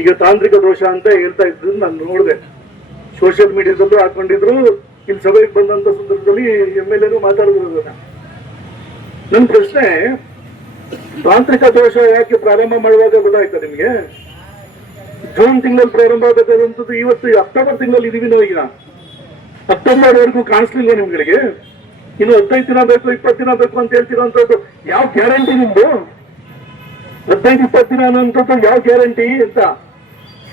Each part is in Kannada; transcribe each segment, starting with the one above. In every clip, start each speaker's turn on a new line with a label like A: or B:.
A: ಈಗ ತಾಂತ್ರಿಕ ದೋಷ ಅಂತ ಹೇಳ್ತಾ ಇದ್ರು ನಾನು ನೋಡಿದೆ. ಸೋಷಿಯಲ್ ಮೀಡಿಯಾದಲ್ಲೂ ಹಾಕೊಂಡಿದ್ರು, ಇಲ್ಲಿ ಸಭೆಗೆ ಬಂದಂತ ಸಂದರ್ಭದಲ್ಲಿ ಎಂ ಎಲ್ ಎನು ಮಾತಾಡಿದ್ರು ಅದನ್ನ. ನನ್ನ ಪ್ರಶ್ನೆ, ತಾಂತ್ರಿಕ ದೋಷ ಯಾಕೆ ಪ್ರಾರಂಭ ಮಾಡುವಾಗ ಗೊತ್ತಾಯ್ತಾ ನಿಮ್ಗೆ? ಜೂನ್ ತಿಂಗಳಲ್ಲಿ ಪ್ರಾರಂಭ ಆಗಬೇಕಾದಂಥದ್ದು ಇವತ್ತು ಅಕ್ಟೋಬರ್ ತಿಂಗಳಲ್ಲಿ ಇದೀವಿ ನಾವು ಈಗ? ಅಕ್ಟೋಬರ್ ವರೆಗೂ ಕಾಣಿಸ್ಲಿಲ್ಲ ನಿಮ್ಗಳಿಗೆ? ಇನ್ನು ಹದಿನೈದು ದಿನ ಬೇಕು, ಇಪ್ಪತ್ತು ದಿನ ಬೇಕು ಅಂತ ಹೇಳ್ತಿರೋಂಥದ್ದು ಯಾವ ಗ್ಯಾರಂಟಿ ನಿಮ್ದು? ಹದಿನೈದು, ಇಪ್ಪತ್ತು ದಿನ ಅನ್ನೋಂಥದ್ದು ಯಾವ ಗ್ಯಾರಂಟಿ ಅಂತ?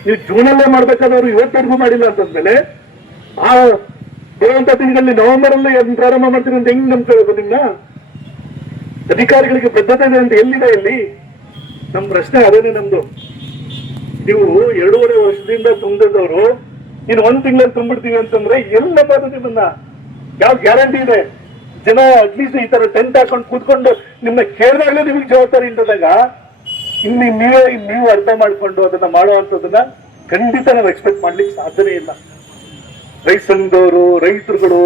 A: ನೀವು ಜೂನಲ್ಲೇ ಅವರು ಇವತ್ತವರೆಗೂ ಮಾಡಿಲ್ಲ ಅಂತಂದ್ಮೇಲೆ, ಆ ಬರುವಂತ ತಿಂಗಳಲ್ಲಿ ನವೆಂಬರ್ ಅಲ್ಲೇ ಪ್ರಾರಂಭ ಮಾಡ್ತೀರಿ ಅಂತ ಹೆಂಗ್ ನಂಬ್ಕೊಳ್ಬೇಕು ನಿಮ್ಮ ಅಧಿಕಾರಿಗಳಿಗೆ ಬದ್ಧತೆ ಇದೆ ಅಂತ ಎಲ್ಲಿದೆ ಇಲ್ಲಿ? ನಮ್ ಪ್ರಶ್ನೆ ಅದೇನೆ ನಮ್ದು. ನೀವು ಎರಡೂವರೆ ವರ್ಷದಿಂದ ತುಂಬಿದವರು, ಇನ್ನು ಒಂದ್ ತಿಂಗಳಲ್ಲಿ ತುಂಬಿಡ್ತೀವಿ ಅಂತಂದ್ರೆ ಎಲ್ಲ ಬರುತ್ತೆ ನಿಮ್ಮನ್ನ ಯಾವ ಗ್ಯಾರಂಟಿ ಇದೆ? ಜನ ಅಟ್ಲೀಸ್ಟ್ ಈ ತರ ಟೆಂಟ್ ಹಾಕೊಂಡು ಕೂತ್ಕೊಂಡು ನಿಮ್ಮನ್ನ ಕೇಳಿದಾಗಲೇ ನಿಮಗೆ ಜವಾಬ್ದಾರಿ ಇರ್ತದಾಗ ಇಲ್ಲಿ ನೀವೇ, ನೀವು ಅರ್ಥ ಮಾಡಿಕೊಂಡು ಅದನ್ನ ಮಾಡುವಂಥದ್ದನ್ನ ಖಂಡಿತ ನಾವು ಎಕ್ಸ್ಪೆಕ್ಟ್ ಮಾಡ್ಲಿಕ್ಕೆ ಸಾಧ್ಯನೇ ಇಲ್ಲ. ರೈತ ಸಂಘದವರು, ರೈತರುಗಳು,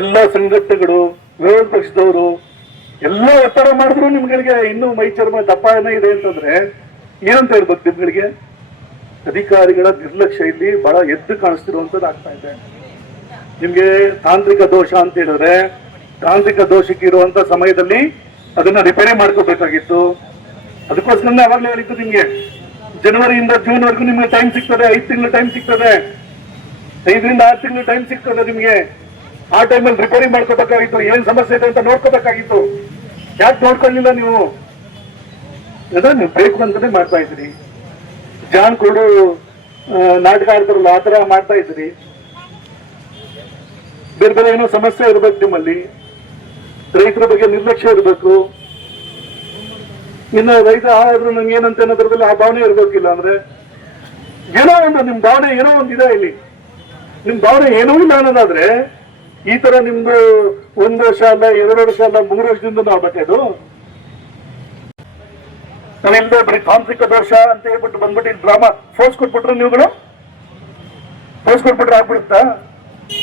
A: ಎಲ್ಲ ಸಂಘಟನೆಗಳು ವಿರೋಧ ಪಕ್ಷದವರು, ಎಲ್ಲ ಒತ್ತಡ ಮಾಡಿದ್ರು ನಿಮ್ಗಳಿಗೆ ಇನ್ನೂ ಮೈ ಚರ್ಮ ದಪ್ಪನೇ ಇದೆ ಅಂತಂದ್ರೆ ಏನಂತ ಹೇಳ್ಬೇಕು ನಿಮ್ಗಳಿಗೆ? ಅಧಿಕಾರಿಗಳ ನಿರ್ಲಕ್ಷ್ಯ ಇಲ್ಲಿ ಬಹಳ ಎದ್ದು ಕಾಣಿಸ್ತಿರುವಂತದ್ದು ಆಗ್ತಾ ಇದೆ. ನಿಮ್ಗೆ ತಾಂತ್ರಿಕ ದೋಷ ಅಂತ ಹೇಳಿದ್ರೆ ತಾಂತ್ರಿಕ ದೋಷಕ್ಕೆ ಇರುವಂತ ಸಮಯದಲ್ಲಿ ಅದನ್ನ ರಿಪೇರಿ ಮಾಡ್ಕೋಬೇಕಾಗಿತ್ತು. ಅದಕ್ಕೋಸ್ಕರ ಅವಾಗಲೇ ಹೇಳಿದ್ದು ನಿಮ್ಗೆ ಜನವರಿಯಿಂದ ಜೂನ್ ವರೆಗೂ ನಿಮ್ಗೆ ಟೈಮ್ ಸಿಗ್ತದೆ ಐದು ತಿಂಗಳು ಟೈಮ್ ಸಿಗ್ತದೆ. ಐದರಿಂದ ಆರು ತಿಂಗಳು ಟೈಮ್ ಸಿಗ್ತದೆ ನಿಮ್ಗೆ. ಆ ಟೈಮಲ್ಲಿ ರಿಪೇರಿ ಮಾಡ್ಕೋಬೇಕಾಗಿತ್ತು ಏನ್ ಸಮಸ್ಯೆ ಇದೆ ಅಂತ ನೋಡ್ಕೋಬೇಕಾಗಿತ್ತು. ಯಾಕೆ ನೋಡ್ಕೊಳ್ಳಿಲ್ಲ ನೀವು? ಅದ ನೀವು ಬೇಕು ಅಂತಾನೆ ಮಾಡ್ತಾ ಇದ್ರಿ ಜಾನ್ ಕುರುಡು ಆ, ನಾಟಕ ಆಡ್ತಾರಲ್ಲ ಆ ತರ ಮಾಡ್ತಾ ಇದ್ರಿ ಬೇರೆ ಬೇರೆ ಏನೋ ಸಮಸ್ಯೆ ಇರ್ಬೇಕು ನಿಮ್ಮಲ್ಲಿ. ರೈತರ ಬಗ್ಗೆ ನಿರ್ಲಕ್ಷ್ಯ ಇರಬೇಕು. ಇನ್ನು ರೈತ ಆದ್ರೂ ನಂಗೆ ಏನಂತ ಅನ್ನೋದ್ರದಲ್ಲಿ ಆ ಭಾವನೆ ಇರ್ಬೇಕಿಲ್ಲ ಅಂದ್ರೆ ಏನೋ ಒಂದು ನಿಮ್ ಭಾವನೆ ಏನೋ ಒಂದಿದೆ ಇಲ್ಲಿ. ನಿಮ್ ಭಾವನೆ ಏನೂ ಇಲ್ಲ ಅನ್ನೋದಾದ್ರೆ ಈ ತರ ನಿಮ್ದು ಒಂದ್ ವರ್ಷ ಅಲ್ಲ, ಎರಡು ವರ್ಷ ಅಲ್ಲ, ಮೂರು ವರ್ಷದಿಂದ ನಾವು ಬಟ್ಟೆದು. ನಾನಿಲ್ದೆ ಬರೀ ತಾಂತ್ರಿಕ ದೋಷ ಅಂತ ಹೇಳ್ಬಿಟ್ಟು ಬಂದ್ಬಿಟ್ಟು ಡ್ರಾಮಾ ಫೋರ್ಸ್ ಕೊಟ್ಬಿಟ್ರು ನೀವುಗಳು? ಫೋರ್ಸ್ ಕೊಟ್ಬಿಟ್ರೆ ಆಗ್ಬಿಡುತ್ತಾ?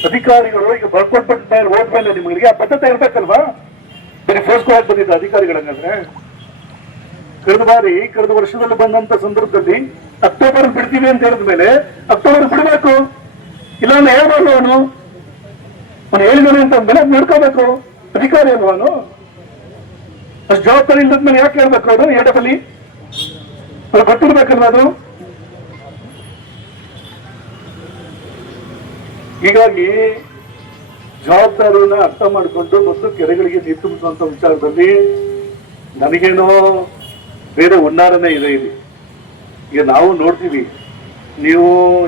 A: ಅಧಿಕಾರಿಗಳು ಈಗ ಬರ್ಕೊಟ್ಬಿಟ್ಟು ಮೇಲೆ ಹೋದ್ಮೇಲೆ ನಿಮಗೆ ಆ ಬದ್ಧತೆ ಇರ್ಬೇಕಲ್ವಾ? ಬರೀ ಫೋರ್ಸ್ ಕೊಡಕ್ ಬಂದಿದ್ದ ಅಧಿಕಾರಿಗಳಂಗಾದ್ರೆ. ಕಳೆದ ಬಾರಿ, ಕಳೆದ ವರ್ಷದಲ್ಲಿ ಬಂದಂತ ಸಂದರ್ಭದಲ್ಲಿ ಅಕ್ಟೋಬರ್ ಬಿಡ್ತೀವಿ ಅಂತ ಹೇಳಿದ ಮೇಲೆ ಅಕ್ಟೋಬರ್ ಬಿಡಬೇಕು. ಇಲ್ಲ ಅಂದ್ರೆ ಹೇಳ್ಬಾರ್ದು ಅವನು? ಅವನು ಹೇಳಿದಾನೆ ಅಂತ ಮೇಲೆ ನೋಡ್ಕೋಬೇಕು. ಅಧಿಕಾರಿ ಅಲ್ವಾ ಅವನು? ಅಷ್ಟು ಜವಾಬ್ದಾರಿ ಇಲ್ಲದ ಮೇಲೆ ಯಾಕೆ ಹೇಳ್ಬೇಕು ಅವರು ಎಡಬಲಿ ಅವ್ರು ಗೊತ್ತಿರ್ಬೇಕಲ್ವ ಅದು? ಹೀಗಾಗಿ ಜವಾಬ್ದಾರಿಯನ್ನ ಅರ್ಥ ಮಾಡಿಕೊಂಡು ಮತ್ತು ಕೆರೆಗಳಿಗೆ ನೀರು ತುಂಬಿಸುವಂತ ವಿಚಾರದಲ್ಲಿ ನನಗೇನೋ ಬೇರೆ ಹುನ್ನಾರನೇ ಇದೆ ಇಲ್ಲಿ. ಈಗ ನಾವು ನೋಡ್ತೀವಿ, ನೀವು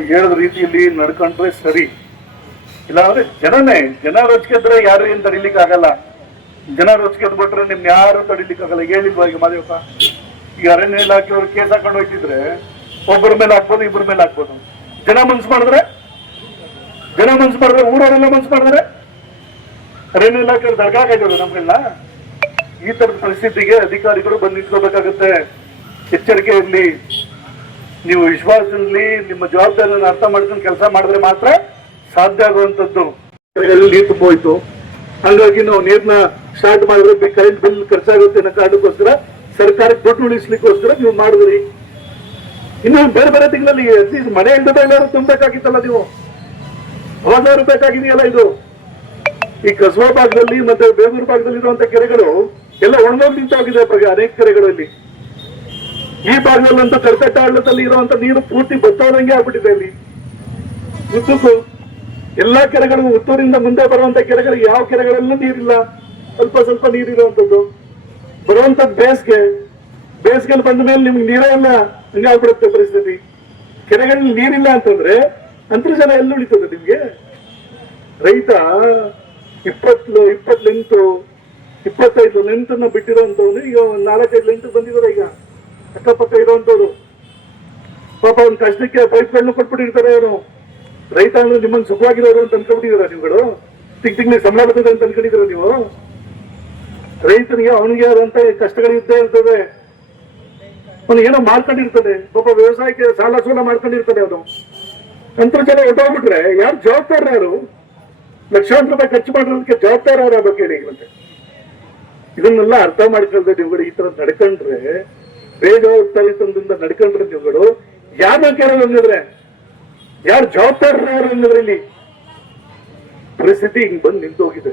A: ಹೇಳಿದ ರೀತಿಯಲ್ಲಿ ನಡ್ಕೊಂಡ್ರೆ ಸರಿ. ಇಲ್ಲಾಂದ್ರೆ ಜನನೇ, ಜನ ರೊಚ್ಚಿದ್ರೆ ಯಾರು ಏನು ತಡಿಲಿಕ್ಕೆ ಆಗಲ್ಲ ಜನ ರೊಚ್ಕೆದ್ ಬಿಟ್ರೆ ನಿಮ್ ಯಾರು ತಡಿಲಿಕ್ಕೆ ಆಗಲ್ಲ ಹೇಳಿಲ್ವಾ ಈಗ ಮಾದೇವಪ್ಪ? ಈಗ ಅರಣ್ಯ ಇಲಾಖೆಯವರು ಕೇಸ್ ಹಾಕೊಂಡು ಹೋಗ್ತಿದ್ರೆ ಒಬ್ಬರ ಮೇಲೆ ಹಾಕ್ಬೋದು, ಇಬ್ಬರ ಮೇಲೆ ಹಾಕ್ಬೋದು. ಜನ ಮನ್ಸು ಮಾಡಿದ್ರೆ? ಜನ ಮನ್ಸು ಮಾಡಿದ್ರೆ, ಊರವರೆಲ್ಲ ಮನ್ಸು ಮಾಡಿದ್ರೆ? ಅರಣ್ಯ ಇಲಾಖೆ ದರ್ಗಾಕಾಯ್ತದೆ ನಮ್ಗೆಲ್ಲ ಈ ತರದ ಪರಿಸ್ಥಿತಿಗೆ ಅಧಿಕಾರಿಗಳು ಬಂದು ನಿಂತ್ಕೋಬೇಕಾಗತ್ತೆ ಎಚ್ಚರಿಕೆ ಇರಲಿ ನೀವು ವಿಶ್ವಾಸದಲ್ಲಿ ನಿಮ್ಮ ಜವಾಬ್ದಾರಿಯನ್ನು ಅರ್ಥ ಮಾಡ್ಕೊಂಡು ಕೆಲಸ ಮಾಡಿದ್ರೆ ಮಾತ್ರ ಸಾಧ್ಯ ಆಗುವಂತದ್ದು ಕೆರೆಗಳಲ್ಲಿ ನೀರು ತುಂಬೋಯ್ತು ಹಾಗಾಗಿ ನಾವು ನೀರ್ನ ಸ್ಟಾರ್ಟ್ ಮಾಡಿದ್ರೆ ಕರೆಂಟ್ ಬಿಲ್ ಖರ್ಚಾಗುತ್ತೆ ಅನ್ನೋ ಕಾರಣಕ್ಕೋಸ್ಕರ ಸರ್ಕಾರಕ್ಕೆ ದುಡ್ಡು ಉಳಿಸ್ಲಿಕ್ಕೋಸ್ಕರ ನೀವು ಮಾಡಿದ್ರಿ. ಇನ್ನು ಬೇರೆ ಬೇರೆ ತಿಂಗಳಲ್ಲಿ ಅಟ್ಲೀಸ್ಟ್ ಮನೆ ಇಲ್ಲದೆ ಎಲ್ಲರೂ ತುಂಬಬೇಕಾಗಿತ್ತಲ್ಲ ನೀವು? ಅವಾಗ ಬೇಕಾಗಿದೆಯಲ್ಲ ಇದು? ಈ ಕಸಬಾ ಭಾಗದಲ್ಲಿ ಮತ್ತೆ ಬೇಗೂರು ಭಾಗದಲ್ಲಿ ಇರುವಂತ ಕೆರೆಗಳು ಎಲ್ಲ ಒಣಗೋಗಿ ನಿಂತೋಗಿದೆ ಪ್ರಗ ಅನೇಕ ಕೆರೆಗಳಲ್ಲಿ. ಈ ಭಾಗದಲ್ಲಂತ ಕರ್ಕಟ್ಟ ಹಳ್ಳದಲ್ಲಿ ಇರುವಂತ ನೀರು ಪೂರ್ತಿ ಬತ್ತೋದಂಗೆ ಆಗ್ಬಿಟ್ಟಿದೆ ಅಲ್ಲಿ. ಉದ್ದಕ್ಕೂ ಎಲ್ಲಾ ಕೆರೆಗಳು ಉತ್ತೂರಿಂದ ಮುಂದೆ ಬರುವಂತ ಕೆರೆಗಳು, ಯಾವ ಕೆರೆಗಳಲ್ಲೂ ನೀರಿಲ್ಲ. ಸ್ವಲ್ಪ ಸ್ವಲ್ಪ ನೀರಿರುವಂತದ್ದು ಬರುವಂತದ್ದು ಬೇಸಿಗೆ. ಬೇಸಿಗೆಯಲ್ಲಿ ಬಂದ ಮೇಲೆ ನಿಮ್ಗೆ ನೀರೇ ಇಲ್ಲ ಹಂಗಾಗ್ಬಿಡುತ್ತೆ ಪರಿಸ್ಥಿತಿ. ಕೆರೆಗಳಲ್ಲಿ ನೀರಿಲ್ಲ ಅಂತಂದ್ರೆ ಅಂತರ್ಜಲ ಎಲ್ಲಿ ಉಳಿತದೆ ನಿಮ್ಗೆ? ರೈತ ಇಪ್ಪತ್ತು, ಇಪ್ಪತ್ತೆಂಟು ಇಪ್ಪತ್ತೈದು ಲೆಂತನ್ನು ಬಿಟ್ಟಿರೋಂಥವ್ನು ಈಗ ಒಂದು ನಾಲ್ಕೈದು ಲೆಂತ್ ಬಂದಿದ್ದಾರೆ ಈಗ. ಅಕ್ಕಪಕ್ಕ ಇರುವಂತವ್ರು. ಪಾಪ ಅವ್ನ ಕಷ್ಟಕ್ಕೆ ಪೈಪ್ಗಳನ್ನು ಕೊಟ್ಬಿಟ್ಟಿರ್ತಾರೆ ಅವರು. ರೈತ ಅಂದ್ರೆ ನಿಮ್ಮನ್ನು ಸುಖವಾಗಿರೋರು ಅಂತ ಅನ್ಕೊಂಡಿದ್ದೀರಾ ನೀವುಗಳು? ತಿಂಗ್ ತಿಂಗಳಿಗೆ ಸಂಬಳ ಬರ್ತದೆ ಅಂತ ಅನ್ಕೊಂಡಿದ್ದೀರಾ ನೀವು? ರೈತನಿಗೆ ಅವನಿಗೆ ಆದಂತ ಕಷ್ಟಗಳು ಇದ್ದೇ ಇರ್ತದೆ. ಅವನು ಏನೋ ಮಾಡ್ಕೊಂಡಿರ್ತದೆ ಪಾಪ ವ್ಯವಸಾಯಕ್ಕೆ ಸಾಲ ಸೂಲ ಮಾಡ್ಕೊಂಡಿರ್ತದೆ ಅವನು. ಅಂತರ್ಜಲ ಹೊಟ್ಟೋಗ್ಬಿಟ್ರೆ ಯಾರು ಜವಾಬ್ದಾರ ಯಾರು? ಲಕ್ಷಾಂತರ ರೂಪಾಯಿ ಖರ್ಚು ಮಾಡಿರೋದಕ್ಕೆ ಜವಾಬ್ದಾರ ಯಾರು ಬಗ್ಗೆ ಮತ್ತೆ ಇದನ್ನೆಲ್ಲ ಅರ್ಥ ಮಾಡ್ಕೊಳ್ದೆ ನೀವುಗಳು ಈ ತರ ನಡ್ಕೊಂಡ್ರೆ ಬೇಜವಾಬ್ದಾರಿತನದಿಂದ ನಡ್ಕೊಂಡ್ರೆ ನೀವುಗಳು, ಯಾರು ಕೇಳೋದು ಹಂಗಿದ್ರೆ? ಯಾರು ಜವಾಬ್ದಾರರು ಇಲ್ಲಿ? ಪರಿಸ್ಥಿತಿ ಹಿಂಗ್ ಬಂದು ನಿಂತು ಹೋಗಿದೆ